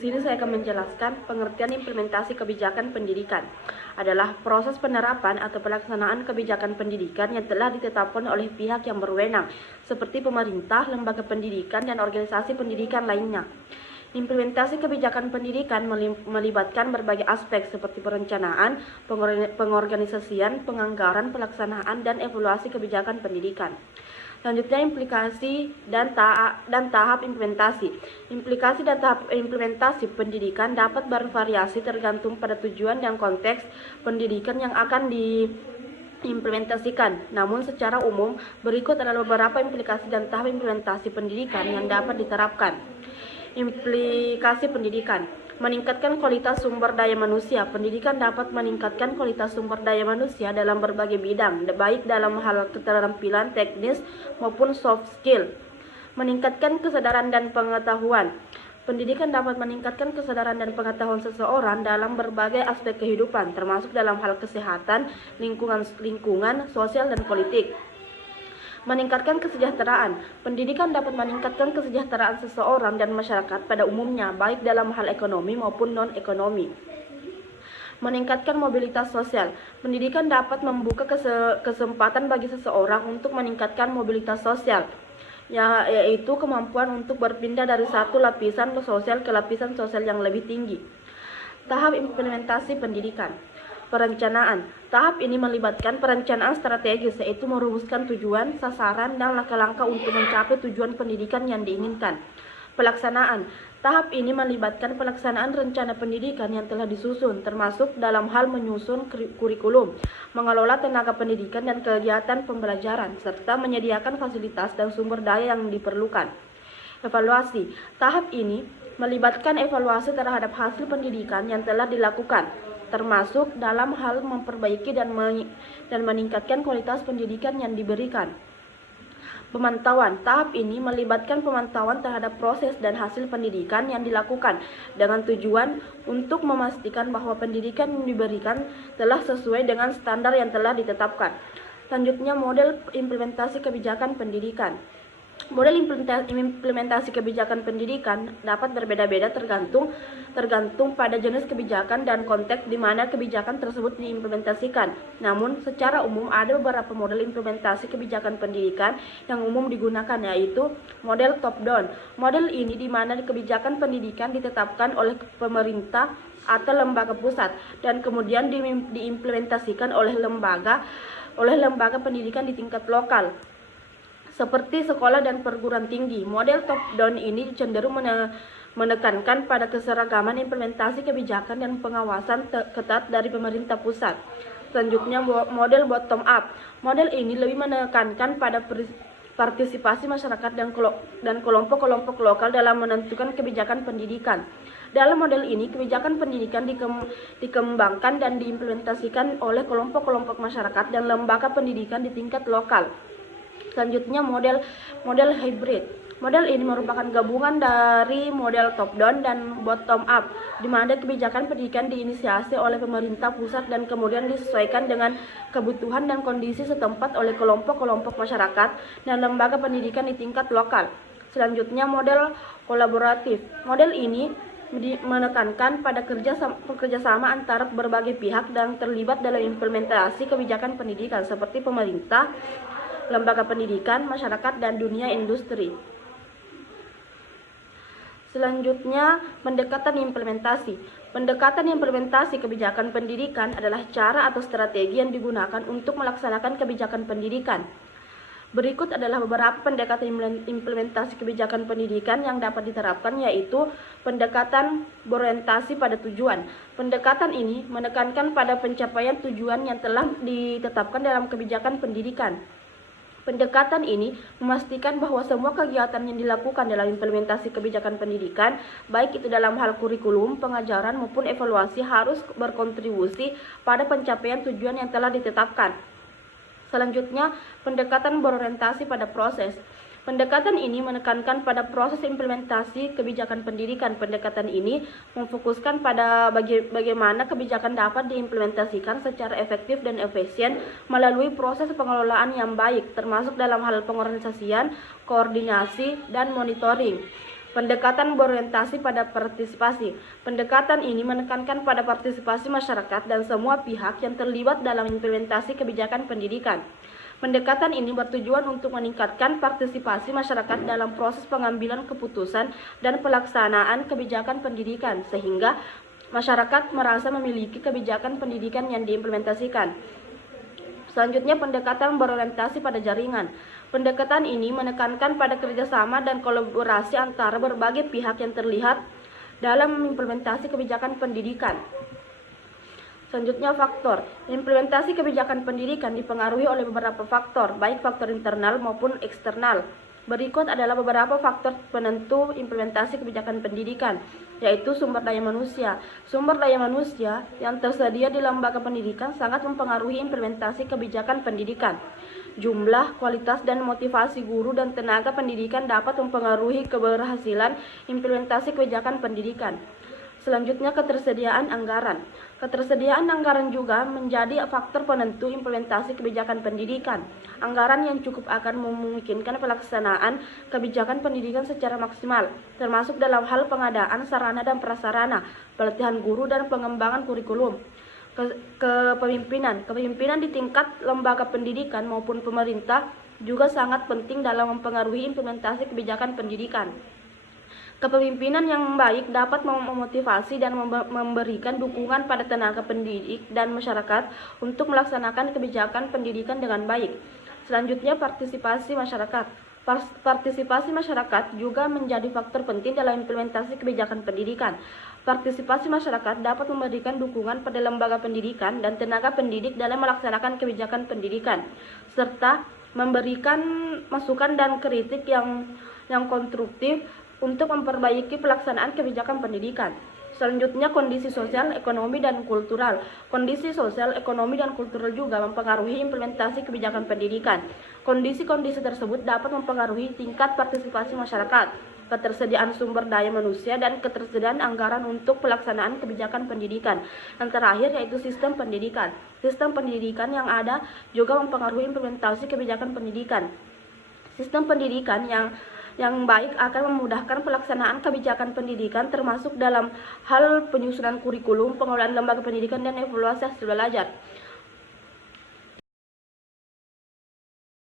sini saya akan menjelaskan pengertian implementasi kebijakan pendidikan adalah proses penerapan atau pelaksanaan kebijakan pendidikan yang telah ditetapkan oleh pihak yang berwenang, seperti pemerintah, lembaga pendidikan, dan organisasi pendidikan lainnya. Implementasi kebijakan pendidikan melibatkan berbagai aspek seperti perencanaan, pengorganisasian, penganggaran, pelaksanaan, dan evaluasi kebijakan pendidikan. Selanjutnya, implikasi dan tahap implementasi. Implikasi dan tahap implementasi pendidikan dapat bervariasi tergantung pada tujuan dan konteks pendidikan yang akan diimplementasikan. Namun secara umum, berikut adalah beberapa implikasi dan tahap implementasi pendidikan yang dapat diterapkan. Implikasi pendidikan. Meningkatkan kualitas sumber daya manusia. Pendidikan dapat meningkatkan kualitas sumber daya manusia dalam berbagai bidang, baik dalam hal keterampilan teknis maupun soft skill. Meningkatkan kesadaran dan pengetahuan. Pendidikan dapat meningkatkan kesadaran dan pengetahuan seseorang dalam berbagai aspek kehidupan, termasuk dalam hal kesehatan, lingkungan, sosial, dan politik. Meningkatkan kesejahteraan. Pendidikan dapat meningkatkan kesejahteraan seseorang dan masyarakat pada umumnya, baik dalam hal ekonomi maupun non-ekonomi. Meningkatkan mobilitas sosial. Pendidikan dapat membuka kesempatan bagi seseorang untuk meningkatkan mobilitas sosial, yaitu kemampuan untuk berpindah dari satu lapisan sosial ke lapisan sosial yang lebih tinggi. Tahap implementasi pendidikan. Perencanaan. Tahap ini melibatkan perencanaan strategis, yaitu merumuskan tujuan, sasaran, dan langkah-langkah untuk mencapai tujuan pendidikan yang diinginkan. Pelaksanaan. Tahap ini melibatkan pelaksanaan rencana pendidikan yang telah disusun, termasuk dalam hal menyusun kurikulum, mengelola tenaga pendidikan dan kegiatan pembelajaran, serta menyediakan fasilitas dan sumber daya yang diperlukan. Evaluasi. Tahap ini melibatkan evaluasi terhadap hasil pendidikan yang telah dilakukan, termasuk dalam hal memperbaiki dan meningkatkan kualitas pendidikan yang diberikan. Pemantauan. Tahap ini melibatkan pemantauan terhadap proses dan hasil pendidikan yang dilakukan dengan tujuan untuk memastikan bahwa pendidikan yang diberikan telah sesuai dengan standar yang telah ditetapkan. Selanjutnya, model implementasi kebijakan pendidikan. Model implementasi kebijakan pendidikan dapat berbeda-beda tergantung pada jenis kebijakan dan konteks di mana kebijakan tersebut diimplementasikan. Namun, secara umum ada beberapa model implementasi kebijakan pendidikan yang umum digunakan, yaitu model top-down. Model ini di mana kebijakan pendidikan ditetapkan oleh pemerintah atau lembaga pusat dan kemudian diimplementasikan oleh lembaga pendidikan di tingkat lokal, seperti sekolah dan perguruan tinggi. Model top-down ini cenderung menekankan pada keseragaman implementasi kebijakan dan pengawasan ketat dari pemerintah pusat. Selanjutnya, model bottom-up. Model ini lebih menekankan pada partisipasi masyarakat dan kelompok-kelompok lokal dalam menentukan kebijakan pendidikan. Dalam model ini, kebijakan pendidikan dikembangkan dan diimplementasikan oleh kelompok-kelompok masyarakat dan lembaga pendidikan di tingkat lokal. Selanjutnya, model hybrid. Model ini merupakan gabungan dari model top down dan bottom up, di mana kebijakan pendidikan diinisiasi oleh pemerintah pusat dan kemudian disesuaikan dengan kebutuhan dan kondisi setempat oleh kelompok-kelompok masyarakat dan lembaga pendidikan di tingkat lokal. Selanjutnya, model kolaboratif. Model ini menekankan pada kerjasama antara berbagai pihak dan terlibat dalam implementasi kebijakan pendidikan seperti pemerintah, lembaga pendidikan, masyarakat, dan dunia industri. Selanjutnya, pendekatan implementasi. Pendekatan implementasi kebijakan pendidikan adalah cara atau strategi yang digunakan untuk melaksanakan kebijakan pendidikan. Berikut adalah beberapa pendekatan implementasi kebijakan pendidikan yang dapat diterapkan, yaitu pendekatan berorientasi pada tujuan. Pendekatan ini menekankan pada pencapaian tujuan yang telah ditetapkan dalam kebijakan pendidikan. Pendekatan ini memastikan bahwa semua kegiatan yang dilakukan dalam implementasi kebijakan pendidikan, baik itu dalam hal kurikulum, pengajaran, maupun evaluasi, harus berkontribusi pada pencapaian tujuan yang telah ditetapkan. Selanjutnya, pendekatan berorientasi pada proses. Pendekatan ini menekankan pada proses implementasi kebijakan pendidikan. Pendekatan ini memfokuskan pada bagaimana kebijakan dapat diimplementasikan secara efektif dan efisien melalui proses pengelolaan yang baik, termasuk dalam hal pengorganisasian, koordinasi, dan monitoring. Pendekatan berorientasi pada partisipasi. Pendekatan ini menekankan pada partisipasi masyarakat dan semua pihak yang terlibat dalam implementasi kebijakan pendidikan. Pendekatan ini bertujuan untuk meningkatkan partisipasi masyarakat dalam proses pengambilan keputusan dan pelaksanaan kebijakan pendidikan, sehingga masyarakat merasa memiliki kebijakan pendidikan yang diimplementasikan. Selanjutnya, pendekatan berorientasi pada jaringan. Pendekatan ini menekankan pada kerjasama dan kolaborasi antara berbagai pihak yang terlihat dalam implementasi kebijakan pendidikan. Selanjutnya, faktor. Implementasi kebijakan pendidikan dipengaruhi oleh beberapa faktor, baik faktor internal maupun eksternal. Berikut adalah beberapa faktor penentu implementasi kebijakan pendidikan, yaitu sumber daya manusia. Sumber daya manusia yang tersedia di lembaga pendidikan sangat mempengaruhi implementasi kebijakan pendidikan. Jumlah, kualitas, dan motivasi guru dan tenaga pendidikan dapat mempengaruhi keberhasilan implementasi kebijakan pendidikan. Selanjutnya, ketersediaan anggaran. Ketersediaan anggaran juga menjadi faktor penentu implementasi kebijakan pendidikan. Anggaran yang cukup akan memungkinkan pelaksanaan kebijakan pendidikan secara maksimal, termasuk dalam hal pengadaan sarana dan prasarana, pelatihan guru, dan pengembangan kurikulum. Kepemimpinan di tingkat lembaga pendidikan maupun pemerintah juga sangat penting dalam mempengaruhi implementasi kebijakan pendidikan. Kepemimpinan yang baik dapat memotivasi dan memberikan dukungan pada tenaga pendidik dan masyarakat untuk melaksanakan kebijakan pendidikan dengan baik. Selanjutnya, partisipasi masyarakat. Partisipasi masyarakat juga menjadi faktor penting dalam implementasi kebijakan pendidikan. Partisipasi masyarakat dapat memberikan dukungan pada lembaga pendidikan dan tenaga pendidik dalam melaksanakan kebijakan pendidikan, serta memberikan masukan dan kritik yang konstruktif untuk memperbaiki pelaksanaan kebijakan pendidikan. Selanjutnya, kondisi sosial, ekonomi, dan kultural. Kondisi sosial, ekonomi, dan kultural juga mempengaruhi implementasi kebijakan pendidikan. Kondisi-kondisi tersebut dapat mempengaruhi tingkat partisipasi masyarakat, ketersediaan sumber daya manusia, dan ketersediaan anggaran untuk pelaksanaan kebijakan pendidikan. Yang terakhir yaitu sistem pendidikan. Sistem pendidikan yang ada juga mempengaruhi implementasi kebijakan pendidikan. Sistem pendidikan yang baik akan memudahkan pelaksanaan kebijakan pendidikan, termasuk dalam hal penyusunan kurikulum, pengelolaan lembaga pendidikan, dan evaluasi hasil belajar.